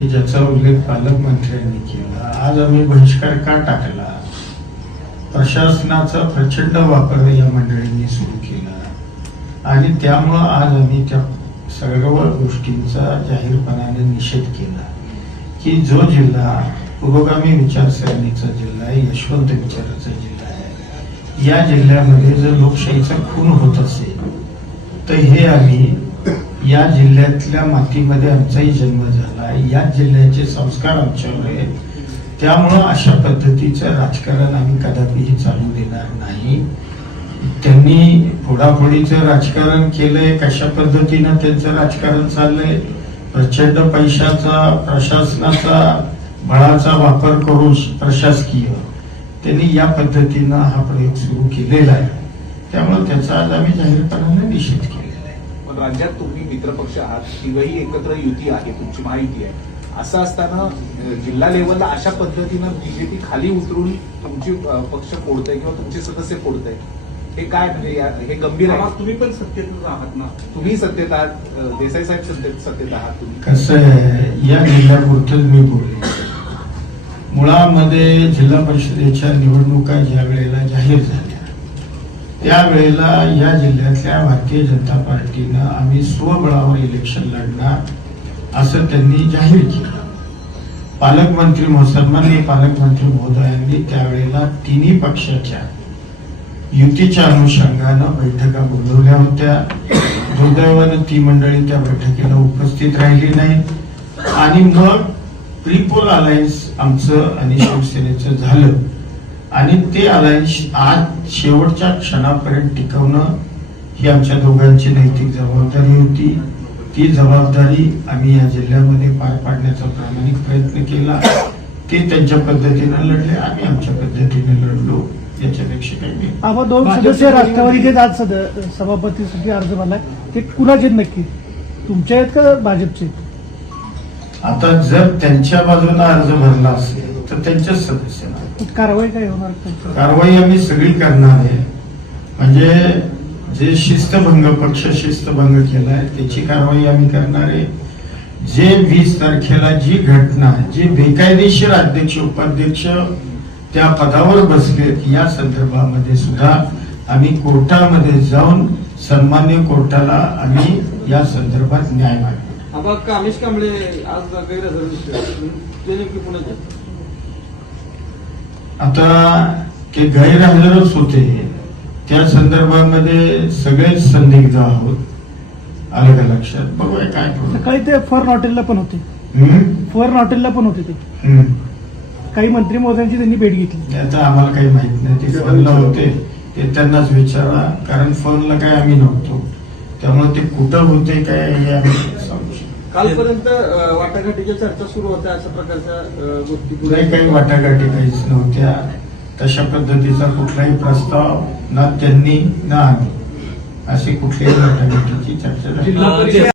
ज्याचा उल्लेख पालकमंत्र्यांनी केला. आज आम्ही बहिष्कार का टाकला? प्रशासनाचा प्रचंड वापर या मंडळींनी सुरू केला आणि त्यामुळं आज आम्ही त्या सर्व गोष्टींचा जाहीरपणाने निषेध केला की जो जिल्हा पुरोगामी विचारसरणीचा जिल्हा आहे, यशवंत विचाराचा जिल्हा आहे, या जिल्ह्यामध्ये जर लोकशाहीचा खून होत असेल तर हे आम्ही या जिल्ह्यातल्या मातीमध्ये आमचाही जन्म झाला, या जिल्ह्याचे संस्कार आमच्यावर आहेत, त्यामुळं अशा पद्धतीचं राजकारण आम्ही कदापिही चालू देणार नाही. त्यांनी फोडाफोडीचं राजकारण केलंय, कशा पद्धतीनं त्यांचं राजकारण चाललंय, प्रचंड पैशाचा प्रशासनाचा बळाचा वापर करून प्रशासकीय त्यांनी या पद्धतीनं हा प्रयोग सुरू केलेला आहे. त्यामुळे त्याचा आज आम्ही जाहीरपणाने निषेध केलेला आहे. पण राज्यात तुम्ही मित्रपक्ष आहात, तिघही एकत्र युती आहे, तुमची महायुती आहे. असं असताना जिल्हा लेवलला अशा पद्धतीनं बीजेपी खाली उतरून तुमची पक्ष फोडतंय किंवा तुमचे सदस्य फोडतंय, हे काय म्हणजे हे गंभीर आहे. तुम्ही पण सत्तेत आहात ना, तुम्ही सत्तेत आहात, देसाई साहेब सत्तेत आहात तुम्ही. कसं आहे, या जिल्ह्यापुरतच मी बोलले. मुळामध्ये जिल्हा परिषदेच्या निवडणुका ज्या वेळेला जाहीर झाल्या त्यावेळेला या जिल्ह्यातल्या भारतीय जनता पार्टीनं आम्ही स्वबळावर इलेक्शन लढणार असं त्यांनी जाहीर केलं. सन्माननीय पालकमंत्री महोदयांनी त्यावेळेला तिन्ही पक्षाच्या युतीच्या अनुषंगानं बैठका बोलवल्या होत्या. दुर्दैवानं ती मंडळी त्या बैठकीला उपस्थित राहिली नाही आणि मग प्रीपोल अलायन्स आमचं आणि शिवसेनेचं झालं आणि ते अलायन्स आज शेवटच्या क्षणापर्यंत टिकवणं ही आमच्या दोघांची नैतिक जबाबदारी होती. ती जबाबदारी आम्ही या जिल्ह्यामध्ये पार पाडण्याचा प्रामाणिक प्रयत्न केला. ते त्यांच्या पद्धतीनं लढले, आम्ही आमच्या पद्धतीने लढलो, याच्यापेक्षा काही नाही. आम्हा दोन सदस्य राष्ट्रवादीचे आज सभापतीसाठी अर्ज भरलाय, ते कुणाचे नक्की, तुमचे आहेत का भाजपचे? आता जर त्यांच्या बाजूने अर्ज भरला असेल तर त्यांच्याच सदस्यांना कारवाई काय होणार? कारवाई आम्ही सगळी करणार आहे. म्हणजे जे शिस्तभंग पक्ष शिस्तभंग केलाय त्याची कारवाई आम्ही करणार आहे. जे 20 तारखेला जी घटना, जे बेकायदेशीर अध्यक्ष उपाध्यक्ष त्या पदावर बसलेत, या संदर्भामध्ये सुद्धा आम्ही कोर्टामध्ये जाऊन सन्मान्य कोर्टाला आम्ही या संदर्भात न्याय मागू. कामेश कांबळे आज गैरहजर ते नेमके पुण्याचे आता ते गैरहजरच होते, त्या संदर्भामध्ये सगळेच संदिग्ध आहोत. आलं का लक्षात? बघूया काय करू. सकाळी ते फॉर हॉटेलला पण होते, फॉर हॉटेलला पण होते ते. काही मंत्री महोदयांची त्यांनी भेट घेतली. आता आम्हाला काही माहित नाही, ते फोनला होते, ते त्यांनाच विचारा, कारण फोनला काय आम्ही नव्हतो, त्यामुळे ते कुठं होते काय हे आम्ही सांगू शकतो. कालपर्यंत वाटाघाटीच्या चर्चा सुरू होत्या, अशा प्रकारच्या गोष्टी नाही, काही वाटाघाटी काहीच नव्हत्या. तशा पद्धतीचा कुठलाही प्रस्ताव ना त्यांनी ना आम्ही अशी कुठल्याही वाटाघाटीची चर्चा झाली.